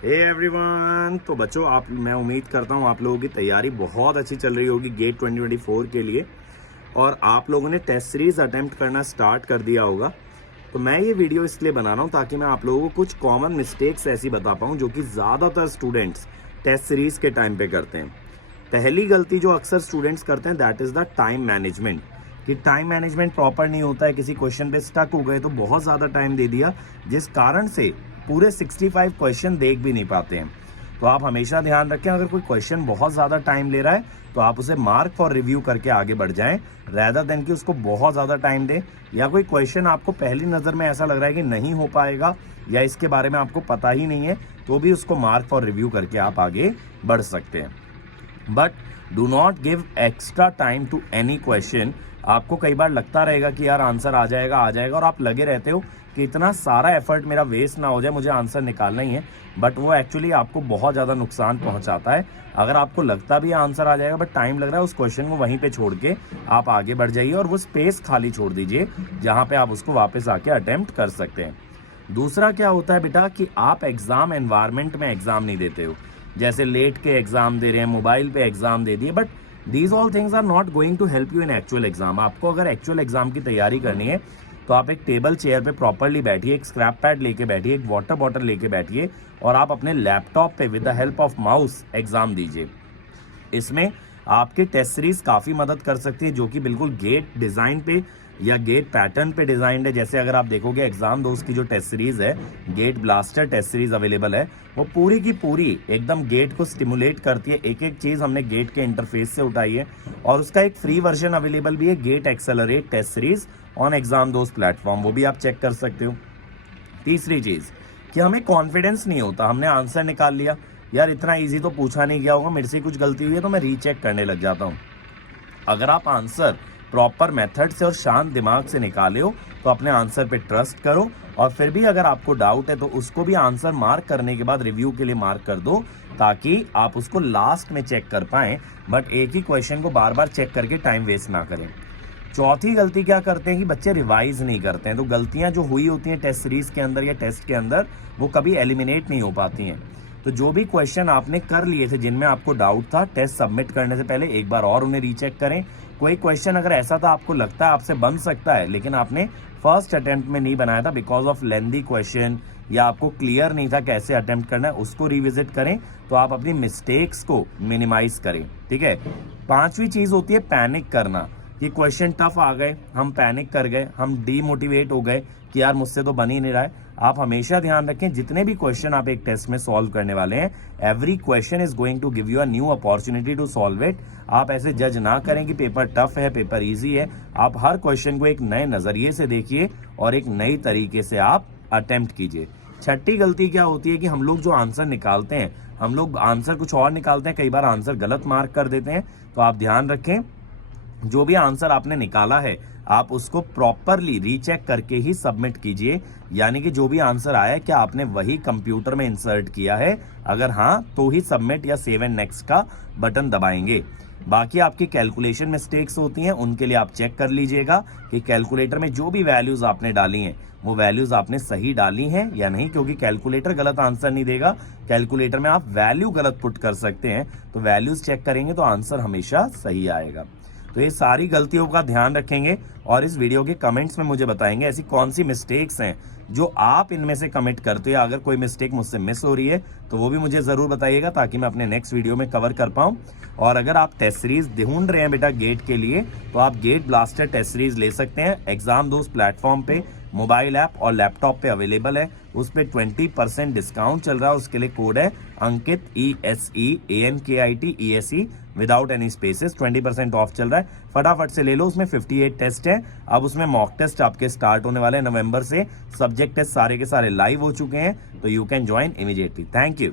Hey everyone, तो बच्चों मैं उम्मीद करता हूँ आप लोगों की तैयारी बहुत अच्छी चल रही होगी गेट 2024 के लिए और आप लोगों ने टेस्ट सीरीज अटेम्प्ट करना स्टार्ट कर दिया होगा। तो मैं ये वीडियो इसलिए बना रहा हूँ ताकि मैं आप लोगों को कुछ कॉमन मिस्टेक्स ऐसी बता पाऊँ जो कि ज़्यादातर स्टूडेंट्स टेस्ट सीरीज के टाइम पे करते हैं। पहली गलती जो अक्सर स्टूडेंट्स करते हैं that is the time management, कि टाइम मैनेजमेंट प्रॉपर नहीं होता है। किसी क्वेश्चन पे स्टक हो गए तो बहुत ज़्यादा टाइम दे दिया, जिस कारण से पूरे 65 क्वेश्चन देख भी नहीं पाते हैं। तो आप हमेशा ध्यान रखें, अगर कोई क्वेश्चन बहुत ज़्यादा टाइम ले रहा है तो आप उसे मार्क फॉर रिव्यू करके आगे बढ़ जाएं, रैदर देन कि उसको बहुत ज़्यादा टाइम दें। या कोई क्वेश्चन आपको पहली नज़र में ऐसा लग रहा है कि नहीं हो पाएगा या इसके बारे में आपको पता ही नहीं है, तो भी उसको मार्क फॉर रिव्यू करके आप आगे बढ़ सकते हैं। But do not give extra time to any question. आपको कई बार लगता रहेगा कि यार आंसर आ जाएगा और आप लगे रहते हो कि इतना सारा एफर्ट मेरा वेस्ट ना हो जाए, मुझे आंसर निकालना ही है, बट वो एक्चुअली आपको बहुत ज़्यादा नुकसान पहुंचाता है। अगर आपको लगता भी आंसर आ जाएगा बट टाइम लग रहा है, उस क्वेश्चन को वहीं पे छोड़ के आप आगे बढ़ जाइए और वो स्पेस खाली छोड़ दीजिए जहाँ पे आप उसको वापस आके अटेम्प्ट कर सकते हैं। दूसरा क्या होता है बेटा कि आप एग्जाम एनवायरनमेंट में एग्जाम नहीं देते हो, जैसे लेट के एग्जाम दे रहे हैं, मोबाइल पे एग्जाम दे दिए, but these all things are not going to help you in actual exam. आपको अगर एक्चुअल एग्जाम की तैयारी करनी है तो आप एक टेबल चेयर पे प्रॉपरली बैठिए, एक स्क्रैप पैड लेके बैठिए, एक वाटर बॉटल लेके बैठिए और आप अपने लैपटॉप पे with the help of mouse exam दीजिए। इसमें आपके टेस्ट सीरीज काफ़ी मदद कर सकती है, जो कि बिल्कुल गेट डिज़ाइन पे या गेट पैटर्न पे डिजाइंड है। जैसे अगर आप देखोगे एग्जाम दोस्त की जो टेस्ट सीरीज है, GATE blaster test series available है, वो पूरी की पूरी एकदम गेट को स्टिमुलेट करती है। एक एक चीज हमने गेट के इंटरफेस से उठाई है और उसका एक फ्री वर्जन अवेलेबल भी है, GATE accelerate test series on exam Dost platform, वो भी आप चेक कर सकते हो। तीसरी चीज कि हमें कॉन्फिडेंस नहीं होता, हमने आंसर निकाल लिया, यार इतना ईजी तो पूछा नहीं गया होगा, मेरे से कुछ गलती हुई है तो मैं रीचेक करने लग जाता हूँ। अगर आप आंसर प्रॉपर मेथड से और शांत दिमाग से निकाले हो तो अपने आंसर पे ट्रस्ट करो, और फिर भी अगर आपको डाउट है तो उसको भी आंसर मार्क करने के बाद रिव्यू के लिए मार्क कर दो, ताकि आप उसको लास्ट में चेक कर पाएं, बट एक ही क्वेश्चन को बार बार चेक करके टाइम वेस्ट ना करें। चौथी गलती क्या करते हैं कि बच्चे रिवाइज नहीं करते हैं। तो गलतियां जो हुई होती हैं टेस्ट सीरीज के अंदर या टेस्ट के अंदर, वो कभी एलिमिनेट नहीं हो पाती हैं। तो जो भी क्वेश्चन आपने कर लिए थे जिनमें आपको डाउट था, टेस्ट सबमिट करने से पहले एक बार और उन्हें रीचेक करें। कोई क्वेश्चन अगर ऐसा था आपको लगता है आपसे बन सकता है लेकिन आपने फर्स्ट अटेम्प्ट में नहीं बनाया था बिकॉज ऑफ लेंदी क्वेश्चन, या आपको क्लियर नहीं था कैसे अटेम्प्ट करना है, उसको रिविजिट करें तो आप अपनी मिस्टेक्स को मिनिमाइज करें। ठीक है। पांचवी चीज होती है पैनिक करना, कि क्वेश्चन टफ आ गए, हम पैनिक कर गए, हम डीमोटिवेट हो गए कि यार मुझसे तो बन ही नहीं रहा है। आप हमेशा ध्यान रखें, जितने भी क्वेश्चन आप एक टेस्ट में सॉल्व करने वाले हैं, every question is going to give you a new opportunity to solve it. आप ऐसे जज ना करें कि पेपर टफ है, पेपर इजी है। आप हर क्वेश्चन को एक नए नजरिए से देखिए और एक नई तरीके से आप अटेम्प्ट कीजिए। छठी गलती क्या होती है कि हम लोग जो आंसर निकालते हैं, हम लोग आंसर कुछ और निकालते हैं, कई बार आंसर गलत मार्क कर देते हैं। तो आप ध्यान रखें, जो भी आंसर आपने निकाला है आप उसको प्रॉपरली रीचेक करके ही सबमिट कीजिए। यानी कि जो भी आंसर आया है क्या आपने वही कंप्यूटर में इंसर्ट किया है, अगर हाँ तो ही सबमिट या सेव एंड नेक्स्ट का बटन दबाएंगे। बाकी आपकी कैलकुलेशन मिस्टेक्स होती हैं, उनके लिए आप चेक कर लीजिएगा कि कैलकुलेटर में जो भी वैल्यूज आपने डाली हैं वो वैल्यूज आपने सही डाली हैं या नहीं, क्योंकि कैलकुलेटर गलत आंसर नहीं देगा। कैलकुलेटर में आप वैल्यू गलत पुट कर सकते हैं, तो वैल्यूज चेक करेंगे तो आंसर हमेशा सही आएगा। तो ये सारी गलतियों का ध्यान रखेंगे और इस वीडियो के कमेंट्स में मुझे बताएंगे ऐसी कौन सी मिस्टेक्स हैं जो आप इनमें से कमिट करते हो, या अगर कोई मिस्टेक मुझसे मिस हो रही है तो वो भी मुझे ज़रूर बताइएगा ताकि मैं अपने नेक्स्ट वीडियो में कवर कर पाऊँ। और अगर आप टेस्ट सीरीज ढूंढ रहे हैं बेटा गेट के लिए, तो आप गेट ब्लास्टर टेस्ट सीरीज ले सकते हैं। एग्जाम दोस्त प्लेटफॉर्म पे मोबाइल ऐप और लैपटॉप पे अवेलेबल है, उस पर 20% डिस्काउंट चल रहा है। उसके लिए कोड है अंकित ESEANKIT without any spaces, 20% of चल रहा है। फटाफट से ले लो, उसमें 58 टेस्ट है। अब उसमें मॉक टेस्ट आपके स्टार्ट होने वाले हैं नवंबर से, सब्जेक्ट टेस्ट सारे के सारे लाइव हो चुके हैं, तो you can join immediately. Thank you.